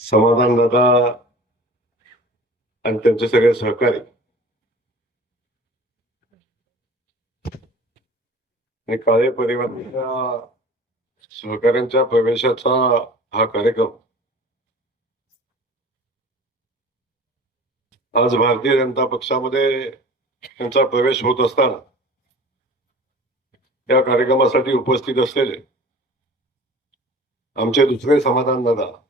समाधान दादा आणि त्यांचे सगळे सहकारी. आणि काळे परिवाराच्या सहकाऱ्यांच्या प्रवेशाचा हा कार्यक्रम. आज भारतीय जनता पक्षामध्ये त्यांचा प्रवेश होत असताना या कार्यक्रमासाठी उपस्थित असलेले आमचे दुसरे समाधान दादा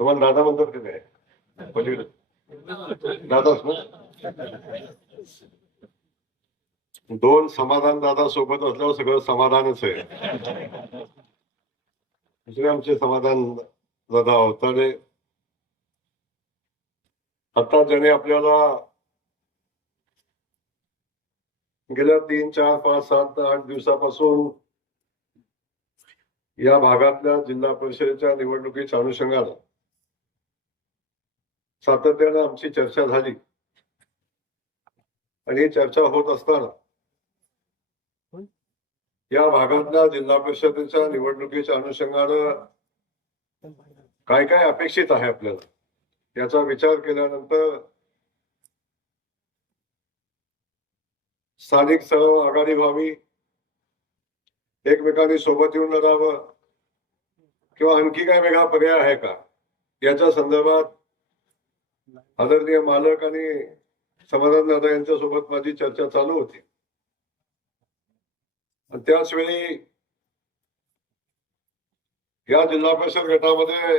तुम्हाला दादा म्हणतात की काय? पलीकडे. दादाच ना दोन समाधान दादा सोबत असल्यावर सगळं समाधानच आहे. दुसरे आमचे समाधान दादा अवताडे आता ज्याने आपल्याला गेल्या तीन चार पाच सात आठ दिवसापासून या भागातल्या जिल्हा परिषदेच्या निवडणुकीच्या अनुषंगानं सातत्यानं आमची चर्चा झाली. आणि ही चर्चा होत असताना या भागातल्या जिल्हा परिषदेच्या निवडणुकीच्या अनुषंगानं काय काय अपेक्षित आहे आपल्याला? याचा विचार केल्यानंतर स्थानिक स्तरावर आघाडी व्हावी एकमेकांनी सोबत येऊन लढावं किंवा आणखी काय वेगळा पर्याय आहे का? याच्या संदर्भात आदरणीय मालक आणि समाधान दादा यांच्या सोबत माझी चर्चा चालू होती. त्याच वेळी या जिल्हा परिषद गटामध्ये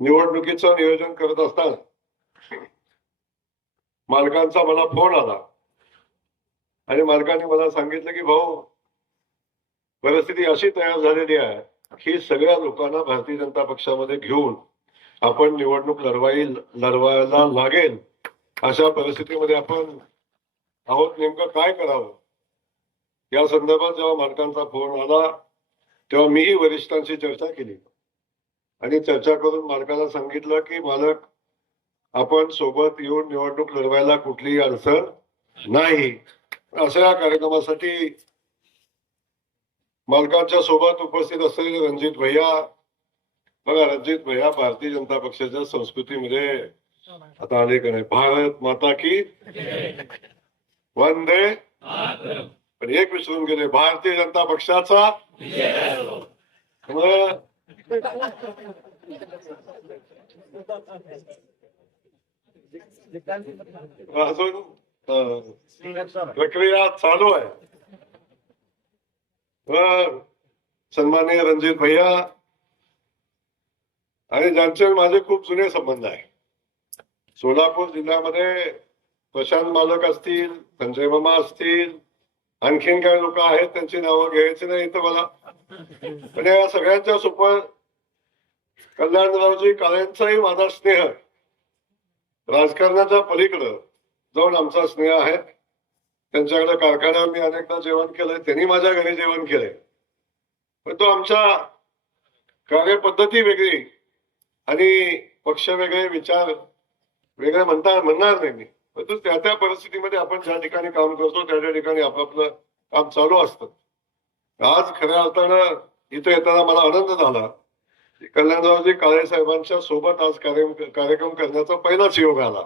निवडणुकीचं नियोजन करत असताना मालकांचा मला फोन आला. आणि मालकाने मला सांगितलं की भाऊ परिस्थिती अशी तयार झालेली आहे की सगळ्या लोकांना भारतीय जनता पक्षामध्ये घेऊन आपण निवडणूक लढवाई लढवायला लागेल अशा परिस्थितीमध्ये आपण आहोत नेमकं काय करावं? या संदर्भात जेव्हा मालकांचा फोन आला तेव्हा मीही वरिष्ठांशी चर्चा केली. आणि चर्चा करून मालकाला सांगितलं की मालक आपण सोबत येऊन निवडणूक लढवायला कुठलीही अडचण नाही. अशा या कार्यक्रमासाठी मालकांच्या सोबत उपस्थित असलेले रणजित भैया बघा रणजित भैया भारतीय जनता पक्षाच्या संस्कृतीमध्ये आता आले का नाही भारत माता की वंदे पण एक विसरून गेले भारतीय जनता पक्षाचा अजून प्रक्रिया चालू आहे. सन्माननीय रणजित भैया आणि ज्यांचे माझे खूप जुने संबंध आहे. सोलापूर जिल्ह्यामध्ये प्रशांत मालक असतील संजय मामा असतील आणखीन काही लोक आहेत त्यांची नावं घ्यायची नाही इथं मला. पण या सगळ्यांच्या सुपर कल्याणरावजी काळेंचाही माझा स्नेह राजकारणाच्या पलीकडं जाऊन आमचा स्नेह आहे. त्यांच्याकडे कारखान्यावर मी अनेकदा जेवण केलंय त्यांनी माझ्या घरी जेवण केलंय. पण तो आमच्या कार्यपद्धती वेगळी आणि पक्ष वेगळे विचार वेगळे म्हणता म्हणणार नाही मी. परंतु त्या त्या परिस्थितीमध्ये आपण ज्या ठिकाणी काम करतो त्या त्या ठिकाणी आपापलं काम चालू असतं. आज खऱ्या अर्थानं इथं येताना मला आनंद झाला की कल्याणरावजी काळे साहेबांच्या सोबत आज कार्यक्रम करण्याचा पहिलाच योग आला.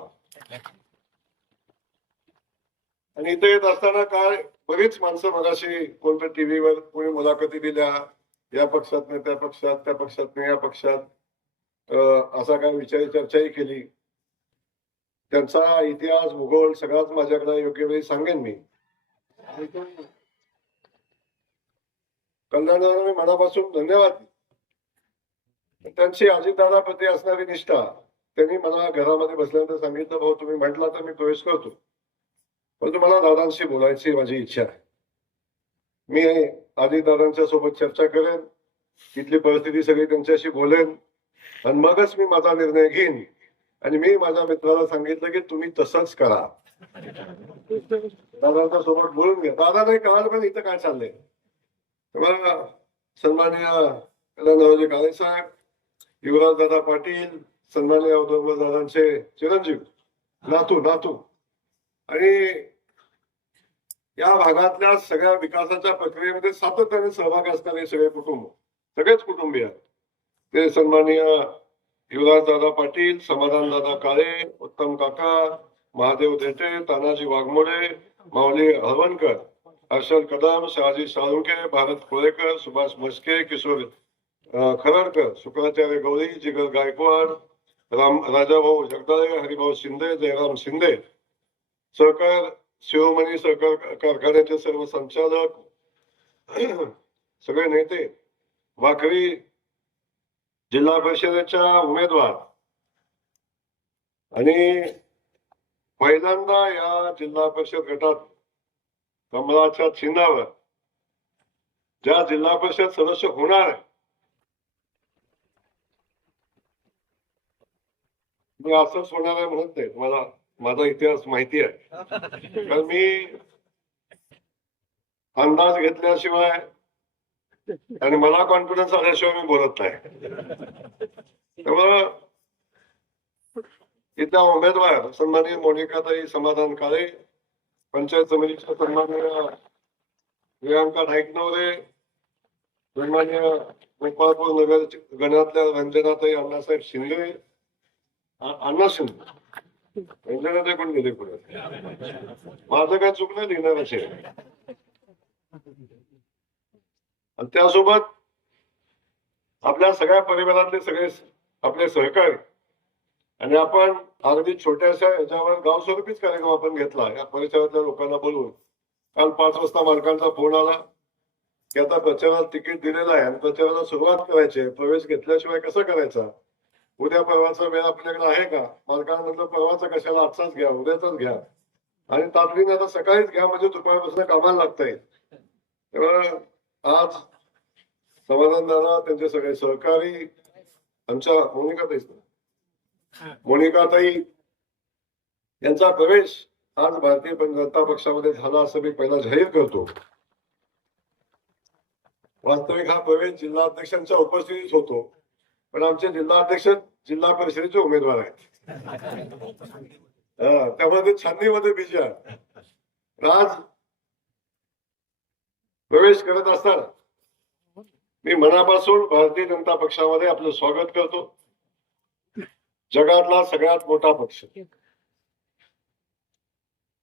आणि इथे येत असताना काय बरीच माणसं मगाशी कोणत्या टीव्हीवर कोणी मुलाखती दिल्या या पक्षात नाही त्या पक्षात त्या पक्षात नाही या पक्षात. असा काय विचार चर्चाही केली. त्यांचा इतिहास भूगोल सगळाच माझ्याकडे योग्य वेळी सांगेन मी. कल्याणदारांना मी मनापासून धन्यवाद. त्यांची अजितदादाप्रती असणारी निष्ठा त्यांनी मला घरामध्ये बसल्यानंतर सांगितलं भाऊ तुम्ही म्हटला तर मी प्रवेश करतो. परंतु मला दादांशी बोलायची माझी इच्छा आहे. मी अजितदादांच्या सोबत चर्चा करेन. तिथली परिस्थिती सगळी त्यांच्याशी बोलेन. आणि मगच मी माझा निर्णय घेईन. आणि मी माझ्या मित्राला सांगितलं की तुम्ही तसंच करा. दादांच्या सोबत बोलून घ्या. दादा नाही कळाल पण इथं काय चाललंय. तुम्हाला सन्माननीय कल्याणरावजी काळे साहेब युवराज दादा पाटील सन्माननीय औदुंबर दादांचे चिरंजीव. नातू नातू आणि या भागातल्या सगळ्या विकासाच्या प्रक्रियेमध्ये सातत्याने सहभागी असणारे सगळे कुटुंब सगळेच कुटुंबीय. ते सन्माननीय युवराज दादा पाटील समाधान दादा काळे उत्तम काका महादेव देटे तानाजी वाघमोडे माऊली हळवणकर हर्षल कदम शहाजी साळुंके भारत कोळेकर सुभाष मस्के किशोर खरडकर शुक्राचार्य गौरी जिगर गायकवाड राम राजाभाऊ जगदाळे हरिभाऊ शिंदे जयराम शिंदे सहकार शिवमणी सहकार कारखान्याचे सर्व संचालक सगळे नेते भाकरी जिल्हा परिषदेच्या उमेदवार. आणि पहिल्यांदा या जिल्हा परिषद गटात कमळाच्या चिन्हावर ज्या जिल्हा परिषद सदस्य होणार आहे. मी असंच होणार आहे म्हणत नाही. मला माझा इतिहास माहिती आहे. कारण मी अंदाज घेतल्याशिवाय आणि मला कॉन्फिडन्स आल्याशिवाय मी बोलत नाही. त्यामुळं इथल्या उमेदवार सन्माननीय मोनिकाताई समाधान काळे पंचायत समितीच्या सन्मान्य प्रियांका नाईकनवरे सन्मान्य गोपाळपूर नगर गणातल्या रंजनाताई अण्णासाहेब शिंदे अण्णा शिंदे. रंजनाताई कोण गेले पुढे? माझं काय चुकलं लिहिणार असे? आणि त्यासोबत आपल्या सगळ्या परिवारातले सगळे आपले सहकारी आणि आपण अगदी छोट्याशा याच्यावर गाव स्वरूपीच कार्यक्रम आपण घेतला. या परिसरातल्या लोकांना बोलवून काल पाच वाजता मालकांचा फोन आला की आता प्रचाराला तिकीट दिलेलं आहे आणि प्रचाराला सुरुवात करायची आहे. प्रवेश घेतल्याशिवाय कसं करायचा? उद्या परवाचा वेळ आपल्याकडे आहे का? मालकांना म्हटलं परवाचा कशाला? आजचाच घ्या उद्याचाच घ्या. आणि तातडीने आता सकाळीच घ्या म्हणजे दुपारपासून कामाला लागता येईल तेव्हा आज समाधान दादा त्यांचे सगळे सहकारी आमच्या मोनिकाताई मोनिकाताई यांचा प्रवेश आज भारतीय जनता पक्षामध्ये झाला असं मी पहिला जाहीर करतो. वास्तविक हा प्रवेश जिल्हा अध्यक्षांच्या उपस्थितीत होतो पण आमचे जिल्हा अध्यक्ष जिल्हा परिषदेचे उमेदवार आहेत. हा, त्यामुळे ते छाननीमध्ये बिजी आहे आज प्रवेश करत असताना मी मनापासून भारतीय जनता पक्षामध्ये आपलं स्वागत करतो. जगातला सगळ्यात मोठा पक्ष.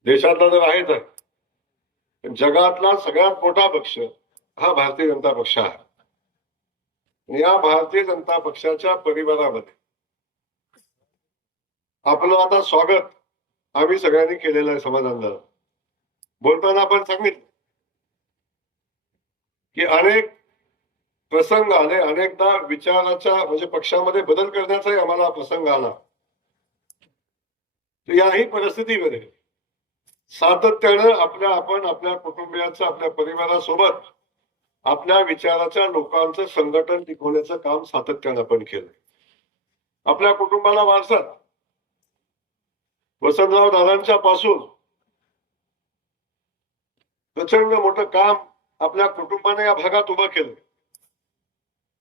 देशातला तर आहेच आहे पण जगातला सगळ्यात मोठा पक्ष हा भारतीय जनता पक्ष आहे. या भारतीय जनता पक्षाच्या परिवारामध्ये आपलं आता स्वागत आम्ही सगळ्यांनी केलेलं आहे समाजांना बोलताना आपण सांगितलं की अनेक प्रसंग आले. अनेकदा विचाराच्या म्हणजे पक्षामध्ये बदल करण्याचाही आम्हाला प्रसंग आला. तर याही परिस्थितीमध्ये सातत्यानं आपल्या आपण आपल्या कुटुंबियांचं आपल्या परिवारासोबत आपल्या विचाराच्या लोकांचं संघटन टिकवण्याचं काम सातत्यानं आपण केलं. आपल्या कुटुंबाला वारसात वसंतराव दादांच्या पासून प्रचंड मोठं काम आपल्या कुटुंबाने या भागात उभं केलं.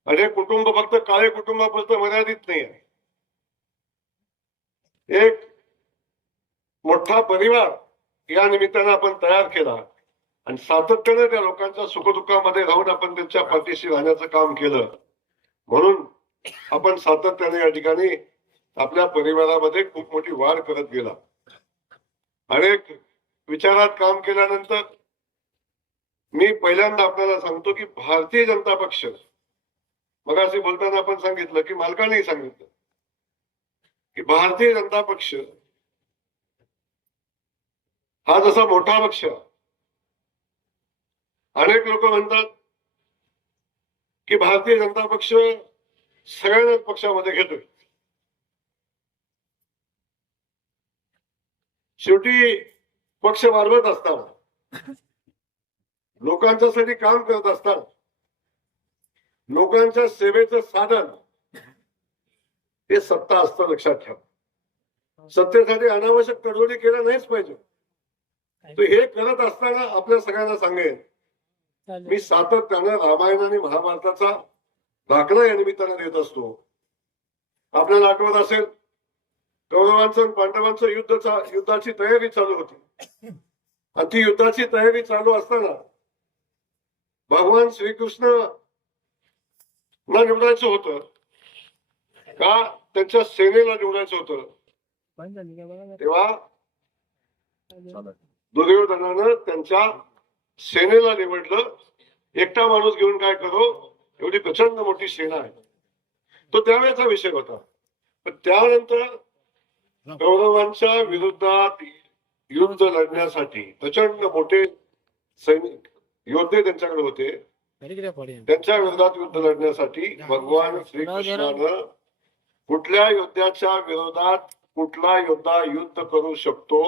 आणि हे कुटुंब फक्त काळे कुटुंबापुरतं मर्यादित नाही आहे. एक मोठा परिवार या निमित्तानं आपण तयार केला आणि सातत्याने त्या लोकांच्या सुखदुःखामध्ये राहून आपण त्यांच्या पाठीशी राहण्याचं काम केलं. म्हणून आपण सातत्याने या ठिकाणी आपल्या परिवारामध्ये खूप मोठी वाढ करत गेला. अनेक विचारात काम केल्यानंतर मी पहिल्यांदा आपल्याला सांगतो की भारतीय जनता पक्ष मगाशी बोलताना आपण सांगितलं की मालकानेही सांगितलं की भारतीय जनता पक्ष हा जसा मोठा पक्ष अनेक लोक म्हणतात की भारतीय जनता पक्ष सगळ्यांनाच पक्षामध्ये घेतोय. शेवटी पक्ष वाढवत असताना लोकांच्यासाठी काम करत असताना लोकांच्या सेवेचं साधन. हे सत्ता असतं लक्षात ठेवा. सत्तेसाठी अनावश्यक तडजोडी केल्या नाहीच पाहिजे. तर हे करत असताना आपल्या सगळ्यांना सांगेन. मी सातत्यानं रामायण आणि महाभारताचा दाखला या निमित्ताने देत असतो. आपल्याला आठवत असेल कौरवांचं आणि पांडवांचं युद्धचा युद्धाची तयारी चालू होती. आणि ती युद्धाची तयारी चालू असताना भगवान श्रीकृष्ण निवडायचं होतं. का त्यांच्या सेनेला निवडायचं होतं? तेव्हा दुर्योधनानं त्यांच्या सेनेला निवडलं. एकटा माणूस घेऊन काय करो? एवढी प्रचंड मोठी सेना आहे. तो त्यावेळेचा विषय होता. पण त्यानंतर कौरवांच्या विरोधात युद्ध लढण्यासाठी प्रचंड मोठे सैनिक योद्धे त्यांच्याकडे होते. त्यांच्या विरोधात युद्ध लढण्यासाठी भगवान श्रीकृष्णानं कुठल्या योद्ध्याच्या विरोधात कुठला योद्धा युद्ध करू शकतो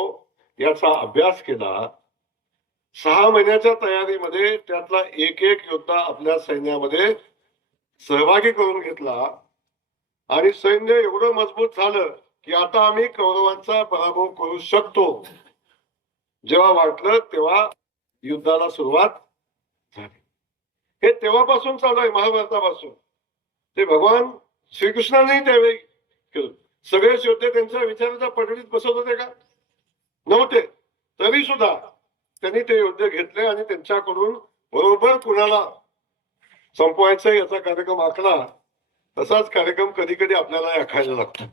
याचा अभ्यास केला सहा महिन्याच्या तयारीमध्ये त्यातला एक एक योद्धा आपल्या सैन्यामध्ये सहभागी करून घेतला आणि सैन्य एवढं मजबूत झालं की आता आम्ही कौरवांचा पराभव करू शकतो. जेव्हा वाटलं तेव्हा युद्धाला सुरुवात झाली. हे तेव्हापासून चालू आहे महाभारतापासून. ते भगवान श्रीकृष्णानेही त्यावेळी केलं. सगळे श्रोते त्यांच्या विचाराच्या पटडीत बसत होते का? नव्हते. तरी सुद्धा त्यांनी ते योद्धे घेतले आणि त्यांच्याकडून बरोबर कुणाला संपवायचा याचा कार्यक्रम आखला तसाच कार्यक्रम कधी कधी आपल्याला आखायला लागतो.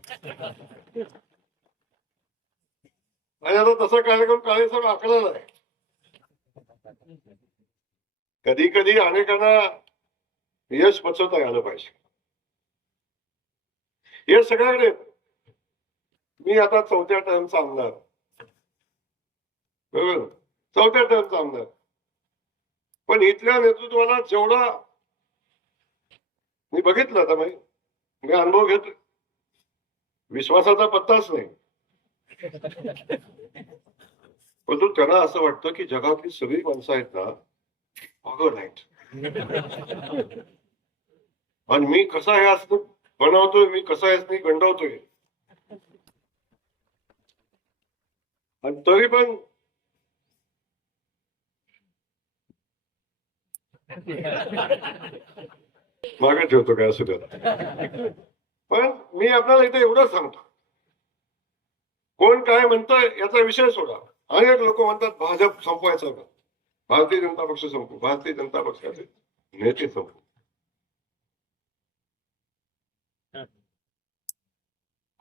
आणि आता तसा कार्यक्रम काळेसाहेब आखला आहे. कधी कधी अनेकांना यश पचवता आलं पाहिजे. हे सगळ्याकडे मी आता चौथ्या टर्मचा आमदार. बरोबर? चौथ्या टर्मचा आमदार. पण इथल्या नेतृत्वाला जेवढा मी बघितलं आता मी मी अनुभव घेतो विश्वासाचा पत्ताच नाही. परंतु त्यांना असं वाटतं की जगातली सगळी माणसं आहेत ना नाईट आणि मी कसा हे असतो बनवतोय मी कसा आहे नाही गंडवतोय. आणि तरी पण मागे ठेवतो काय असू त्याला पण मी आपल्याला इथे एवढंच सांगतो. कोण काय म्हणतोय याचा विषय सोडा. अनेक लोक म्हणतात भाजप संपवायचा भारतीय जनता पक्ष संपू भारतीय जनता पक्षाचे नेते संपू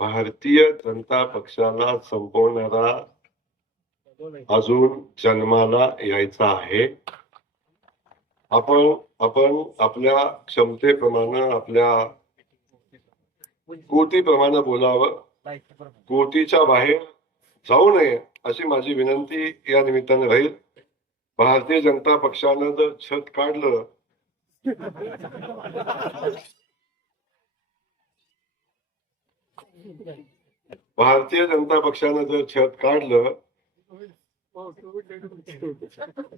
भारतीय जनता पक्षाला संपवणारा अजून जन्माला यायचा आहे आपण आपण आपल्या क्षमतेप्रमाणे आपल्या कोटीप्रमाणे बोलावं कोटीच्या बाहेर जाऊ नये अशी माझी विनंती या निमित्ताने राहील भारतीय जनता पक्षानं जर छत काढलं भारतीय जनता पक्षानं जर छत काढलं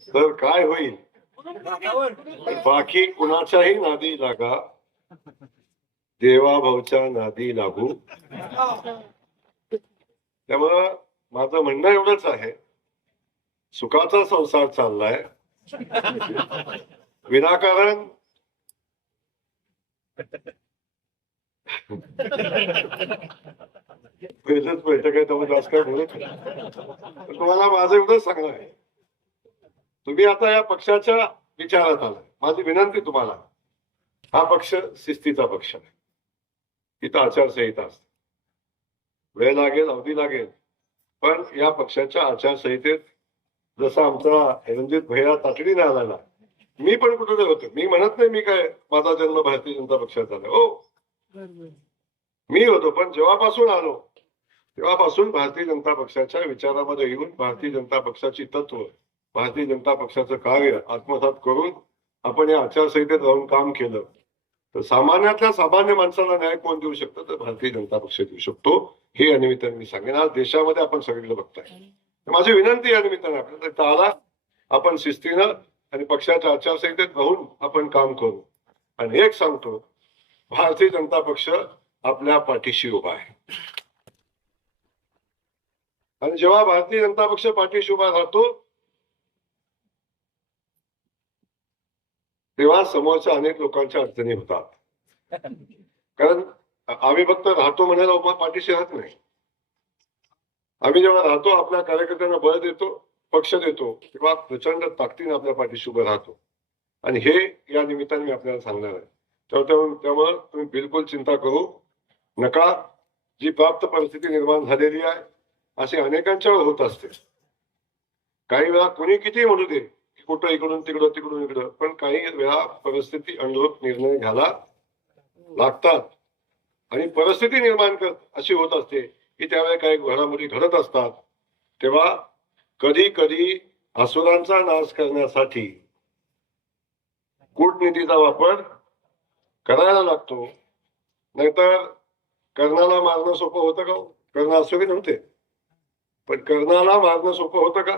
तर काय होईल? बाकी कुणाच्याही नादी लागा. देवाभाऊच्या नादी लागू. त्यामुळं माझं म्हणणं एवढंच आहे. सुखाचा संसार चाललाय विनाकारण पहिलंच बैठक काय त्यामुळे जास्त काय बोलत तुम्हाला माझं एवढंच सांगणं आहे तुम्ही आता या पक्षाच्या विचारात आलाय माझी विनंती तुम्हाला हा पक्ष शिस्तीचा पक्ष आहे इथं आचारसंहिता असते वेळ लागेल अवधी लागेल पण या पक्षाच्या आचारसंहितेत जसा आमचा रणजित भैया तातडीने आला ना मी पण कुठे होतो. मी म्हणत नाही मी काय माझा जन्म भारतीय जनता पक्षात झाला हो. मी होतो पण जेव्हापासून आलो तेव्हापासून भारतीय जनता पक्षाच्या विचारामध्ये येऊन भारतीय जनता पक्षाची तत्व भारतीय जनता पक्षाचं कार्य आत्मसात करून आपण या आचारसंहितेत राहून काम केलं. तर सामान्यातल्या सामान्य माणसाला न्याय कोण देऊ शकतं? तर भारतीय जनता पक्ष देऊ शकतो. हे या निमित्ताने मी सांगेन. आज देशामध्ये आपण सगळीकडे बघताय. माझी विनंती या निमित्तानं आपल्याला आला आपण शिस्तीनं आणि पक्षाच्या आचारसंहितेत राहून आपण काम करू. आणि एक सांगतो भारतीय जनता पक्ष आपल्या पाठीशी उभा आहे. आणि जेव्हा भारतीय जनता पक्ष पाठीशी उभा राहतो तेव्हा समोरच्या अनेक लोकांच्या अडचणी होतात. कारण आम्ही फक्त राहतो म्हणायला उभा पाठीशी राहत नाही. आम्ही जेव्हा राहतो आपल्या कार्यकर्त्यांना बळ देतो पक्ष देतो किंवा प्रचंड ताकदीने आपल्या पाठीशी उभं राहतो. आणि हे या निमित्ताने मी आपल्याला सांगणार आहे. त्यामुळे तुम्ही बिलकुल चिंता करू नका. जी प्राप्त परिस्थिती निर्माण झालेली आहे असे अनेकांच्या होत असते. काही वेळा कोणी किती म्हणू दे की कुठं इकडून तिकडं तिकडून इकडं पण काही वेळा परिस्थिती अनुरूप निर्णय घ्यायला लागतात. आणि परिस्थिती निर्माण कर अशी होत असते. की त्यावेळेला काही घडामोडी घडत असतात तेव्हा कधी कधी असुरांचा नाश करण्यासाठी कूटनीतीचा वापर करायला लागतो. नाहीतर कर्णाला मारणं सोपं होतं का हो? कर्ण असुरी नव्हते. पण कर्णाला मारणं सोपं होतं का?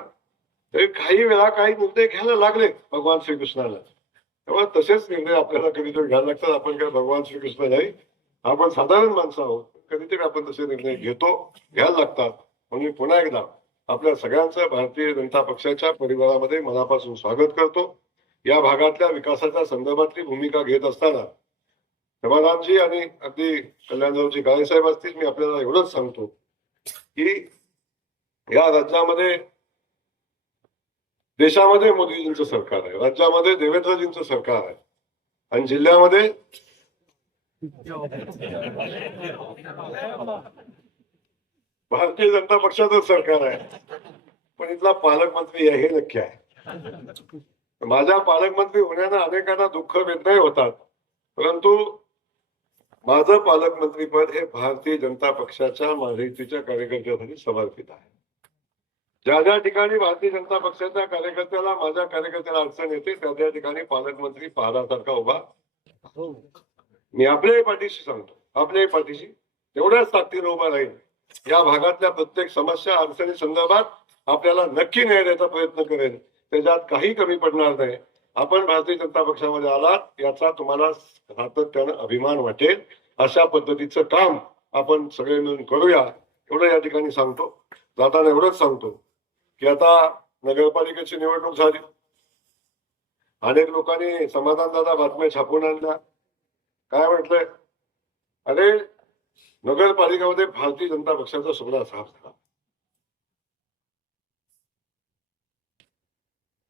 तरी काही वेळा काही निर्णय घ्यायला लागले भगवान श्रीकृष्णाला. तेव्हा तसेच निर्णय आपल्याला कधीतरी घ्यायला लागतात. आपण काय भगवान श्रीकृष्ण नाही आपण साधारण माणसं आहोत. कधीतरी आपण तसे निर्णय घेतो घ्यायला लागतात. म्हणून पुन्हा एकदा आपल्या सगळ्यांचं भारतीय जनता पक्षाच्या परिवारामध्ये मनापासून स्वागत करतो. या भागातल्या विकासाच्या संदर्भातली भूमिका घेत असताना समाधानजी आणि अगदी कल्याणरावजी गाळेसाहेब असतील मी आपल्याला एवढंच सांगतो की या राज्यामध्ये देशामध्ये मोदीजींचं सरकार आहे राज्यामध्ये देवेंद्रजींचं सरकार आहे. आणि जिल्ह्यामध्ये भारतीय जनता पक्षाचं सरकार आहे. पण इथला पालकमंत्री आहे हे नक्की आहे. माझ्या पालकमंत्री होण्यानं अनेकांना दुःख वेदनाही होतात. परंतु माझं पालकमंत्रीपद हे भारतीय जनता पक्षाच्या महायुतीच्या कार्यकर्त्यासाठी समर्पित आहे. ज्या ज्या ठिकाणी भारतीय जनता पक्षाच्या कार्यकर्त्याला माझ्या कार्यकर्त्याला अडचण येते त्या त्या ठिकाणी पालकमंत्री पहारासारखा उभा. मी आपल्याही पाठीशी सांगतो. आपल्याही पाठीशी. तेवढ्याच ताकदीने उभा राहील या भागातल्या प्रत्येक समस्या अडचणी संदर्भात आपल्याला नक्की न्याय द्यायचा प्रयत्न करेल त्याच्यात काही कमी पडणार नाही. आपण भारतीय जनता पक्षामध्ये आलात याचा तुम्हाला सातत्यानं अभिमान वाटेल. अशा पद्धतीचं काम आपण सगळे मिळून करूया. एवढं या ठिकाणी सांगतो. जाताना एवढंच सांगतो की आता नगरपालिकेची निवडणूक झाली. अनेक लोकांनी समाधानदादा बातम्या छापून आणल्या. काय म्हटलंय? अरे नगरपालिकामध्ये भारतीय जनता पक्षाचा सुगडा साफ झाला.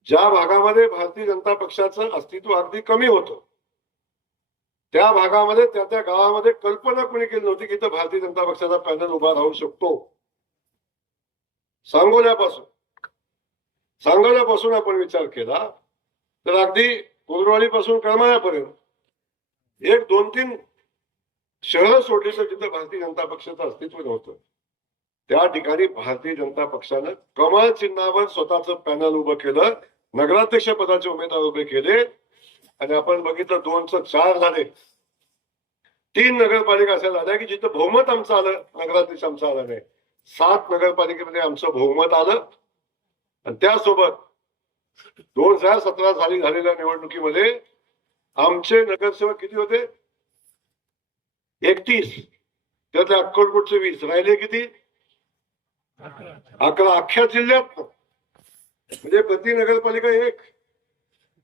ज्या भागामध्ये भारतीय जनता पक्षाचं अस्तित्व अगदी कमी होतं त्या भागामध्ये त्या त्या गावामध्ये कल्पना कोणी केली नव्हती की इथं भारतीय जनता पक्षाचा पॅनल उभा राहू शकतो. सांगोल्यापासून. सांगोल्यापासून आपण विचार केला तर अगदी कुर्डवाडीपासून कळमाळ्यापर्यंत एक दोन तीन शहर सोडली तर भारतीय जनता पक्षाचं अस्तित्व नव्हतं. त्या ठिकाणी भारतीय जनता पक्षानं कमळ चिन्हावर स्वतःचं पॅनल उभं केलं नगराध्यक्ष पदाचे उमेदवार उभे केले आणि आपण बघितलं दोनच चार झाले. तीन नगरपालिका अशा झाल्या की जिथं बहुमत आमचं आलं नगराध्यक्ष आमचं आलं नाही. सात नगरपालिकेमध्ये आमचं बहुमत आलं. आणि त्यासोबत दोन हजार सतरा साली झालेल्या निवडणुकीमध्ये आमचे नगरसेवक किती होते? एकतीस. त्यातले अक्कलकोटचे वीस. राहिले किती? अकरा. अख्ख्या जिल्ह्यात म्हणजे प्रति नगरपालिका एक.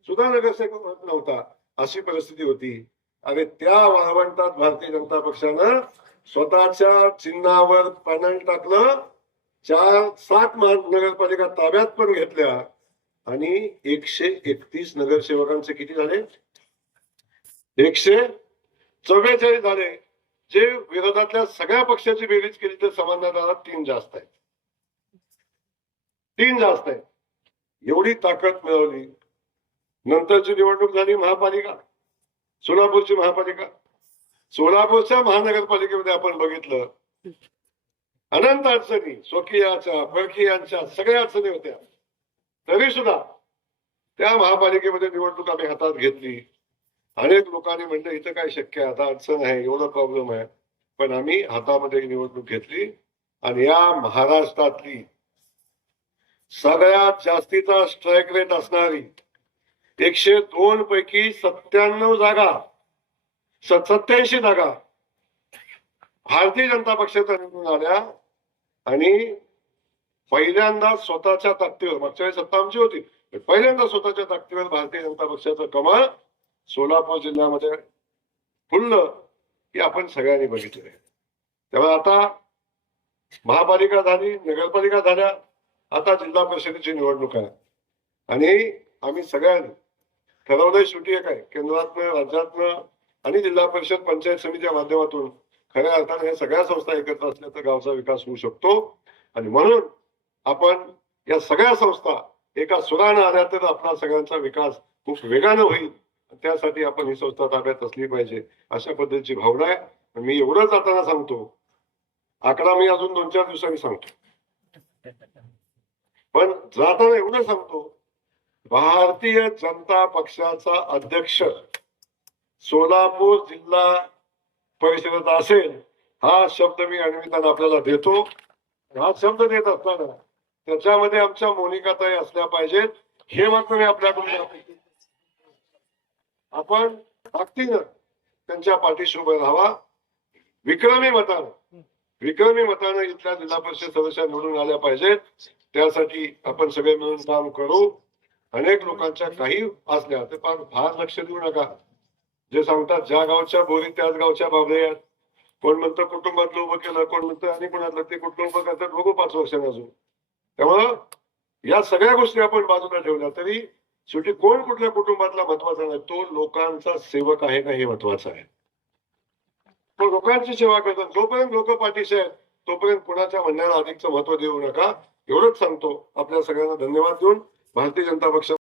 सुद्धा नगरसेवक नव्हता. अशी परिस्थिती होती. आणि त्या वाळवंटात भारतीय जनता पक्षानं स्वतःच्या चिन्हावर पॅनल टाकलं. चार सात नगरपालिका ताब्यात पण घेतल्या. आणि एकशे एकतीस नगरसेवकांचे किती झाले? एकशे चव्वेचाळीस झाले. जे विरोधातल्या सगळ्या पक्षाची बेरीज केली तर समाधानाला तीन जास्त आहेत. तीन जास्त आहेत. एवढी ताकद मिळवली. नंतरची निवडणूक झाली महापालिका. सोलापूरची महापालिका. सोलापूरच्या महानगरपालिकेमध्ये आपण बघितलं. अनंत अडचणी स्वकीयाच्या परकीयांच्या सगळ्या अडचणी होत्या. तरी सुद्धा त्या महापालिकेमध्ये निवडणूक आम्ही हातात घेतली. अनेक लोकांनी म्हणलं इथं काय शक्य आहे? आता अडचण आहे एवढं प्रॉब्लेम आहे. पण आम्ही हातामध्ये निवडणूक घेतली आणि या महाराष्ट्रातली सगळ्यात जास्तीचा स्ट्राईक रेट असणारी एकशे दोन पैकी सत्त्याण्णव जागा सत्याऐंशी जागा भारतीय जनता पक्षाच्या निवडून आल्या आणि पहिल्यांदा स्वतःच्या ताकदीवर मागच्या वेळी सत्ता आमची होती पहिल्यांदा स्वतःच्या ताकदीवर भारतीय जनता पक्षाचं कमळ सोलापूर जिल्ह्यामध्ये फुललं हे आपण सगळ्यांनी बघितलं तेव्हा आता महापालिका झाली नगरपालिका झाल्या आता जिल्हा परिषदेची निवडणूक आहे. आणि आम्ही सगळ्यांनी ठरवलंय शेवटी एक आहे केंद्रातनं राज्यातनं आणि जिल्हा परिषद पंचायत समितीच्या माध्यमातून खऱ्या अर्थाने या सगळ्या संस्था एकत्र असल्या तर गावचा विकास होऊ शकतो. आणि म्हणून आपण या सगळ्या संस्था एका सुरानं आल्या तर आपला सगळ्यांचा विकास खूप वेगानं होईल. त्यासाठी आपण ही संस्था ताब्यात असली पाहिजे. अशा पद्धतीची भावना आहे. मी एवढंच जाताना सांगतो. आकडा मी अजून दोन चार दिवसांनी सांगतो. पण जाताना एवढं सांगतो. भारतीय जनता पक्षाचा अध्यक्ष सोलापूर जिल्हा परिषदेत असेल हा शब्द मी अनिमितानं आपल्याला देतो. हा शब्द देत असताना त्याच्यामध्ये आमच्या मोनिकाताई असल्या पाहिजेत. हे मात्र मी आपल्याकडून आपण ताकदीनं त्यांच्या पाठीशी उभं राहावा. विक्रमी मतानं विक्रमी मतानं इथल्या जिल्हा परिषद सदस्य निवडून आल्या पाहिजेत. त्यासाठी आपण सगळे मिळून काम करू. अनेक लोकांच्या काही असल्या ते फार फार लक्ष देऊ नका. जे सांगतात ज्या गावच्या बोरी त्याच गावच्या बाबरे आहेत. कोण म्हणतं कुटुंबातलं उभं केलं कोण म्हणतं आणि कोणातलं ते कुटुंब करतात बघू पाच वर्षांना अजून त्यामुळं या सगळ्या गोष्टी आपण बाजूला ठेवल्या तरी शेवटी कोण कुठल्या कुटुंबातला महत्त्वाचा नाही तो लोकांचा सेवक आहे का हे महत्वाचं आहे? तो लोकांची सेवा करतात जोपर्यंत लोक पाठीशी आहेत तोपर्यंत कुणाच्या म्हणण्याला अधिकचं महत्त्व देऊ नका. एवढंच सांगतो. आपल्या सगळ्यांना धन्यवाद देऊन भारतीय जनता पक्ष